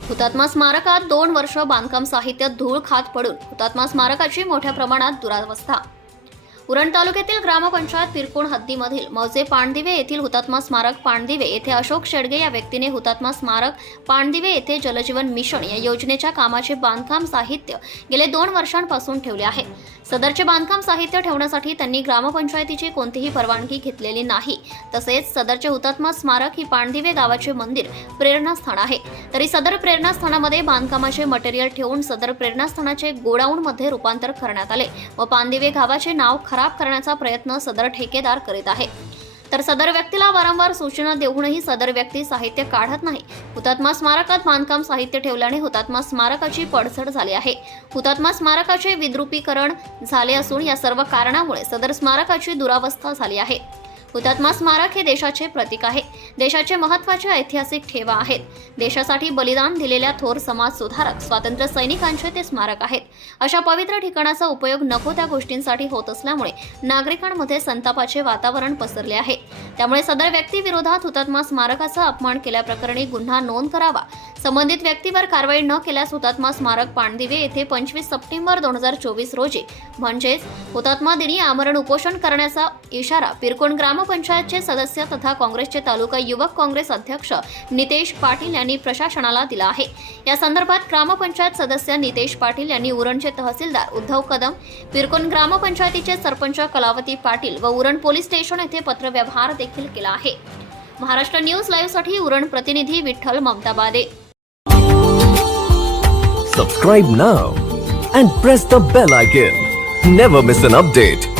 हुतात्मा स्मारकात दोन वर्ष बांधकाम साहित्य धूळ खात पडून हुतात्मा स्मारकाची मोठ्या प्रमाणात दुरावस्था उरण तालुक्यातील ग्रामपंचायत पिरकोण हद्दीमधील मौजे पाणदिवे येथील हुतात्मा स्मारक पाणदिवे येथे अशोक शेडगे या व्यक्तीने हुतात्मा स्मारक पाणदिवे येथे जलजीवन मिशन या योजनेच्या कामाचे बांधकाम साहित्य गेले दोन वर्षांपासून ठेवले आहे. सदरचे बांधकाम साहित्य ठेवण्यासाठी त्यांनी ग्रामपंचायतीची कोणतीही परवानगी घेतलेली नाही. तसेच सदरचे हुतात्मा स्मारक ही पाणदिवे गावाचे मंदिर प्रेरणास्थान आहे. तरी सदर प्रेरणास्थानामध्ये बांधकामाचे मटेरियल ठेवून सदर प्रेरणास्थानाचे गोडाऊनमध्ये रूपांतर करण्यात आले व पानदिवे गावाचे नाव खराब करण्याचा प्रयत्न सदर ठेकेदार करीत आहे. तर सदर व्यक्तीला वारंवार सूचना देऊनही सदर व्यक्ती साहित्य काढत नाही. हुतात्मा स्मारकात बांधकाम साहित्य ठेवल्याने हुतात्मा स्मारकाची पडझड झाली आहे. हुतात्मा स्मारकाचे विद्रुपीकरण झाले असून या सर्व कारणामुळे सदर स्मारकाची दुरावस्था झाली आहे. हुतात्मा स्मारक हे देशाचे प्रतीक आहे. देशाचे महत्त्वाचे ऐतिहासिक ठेवा आहेत. देशासाठी बलिदान दिलेल्या थोर समाज सुधारक स्वातंत्र्य सैनिकांचे ते स्मारक आहेत. अशा पवित्र ठिकाणाचा उपयोग नको त्या गोष्टींसाठी होत असल्यामुळे नागरिकांमध्ये संतापाचे वातावरण पसरले आहे. त्यामुळे सदर व्यक्तीविरोधात हुतात्मा स्मारकाचा अपमान केल्याप्रकरणी गुन्हा नोंद करावा. संबंधित व्यक्तीवर कारवाई न केल्यास हुतात्मा स्मारक पाणदिवे येथे पंचवीस सप्टेंबर दोन हजार चोवीस रोजी म्हणजेच हुतात्मा दिनी आमरण उपोषण करण्याचा इशारा पिरकोण ग्रामपंचायतचे सदस्य तथा काँग्रेसचे तालुका युवक काँग्रेस अध्यक्ष नितेश पाटील यांनी प्रशासनाला दिला आहे. या संदर्भात ग्रामपंचायत सदस्य नितेश पाटील यांनी उरणचे तहसीलदार उद्धव कदम पिरकोन ग्रामपंचायतीचे सरपंच कलावती पाटील व उरण पोलीस स्टेशन येथे पत्रव्यवहार देखील केला आहे. महाराष्ट्र न्यूज लाईव्हसाठी उरण प्रतिनिधी Vitthal Mamtabade. Subscribe now and press the bell icon never miss an update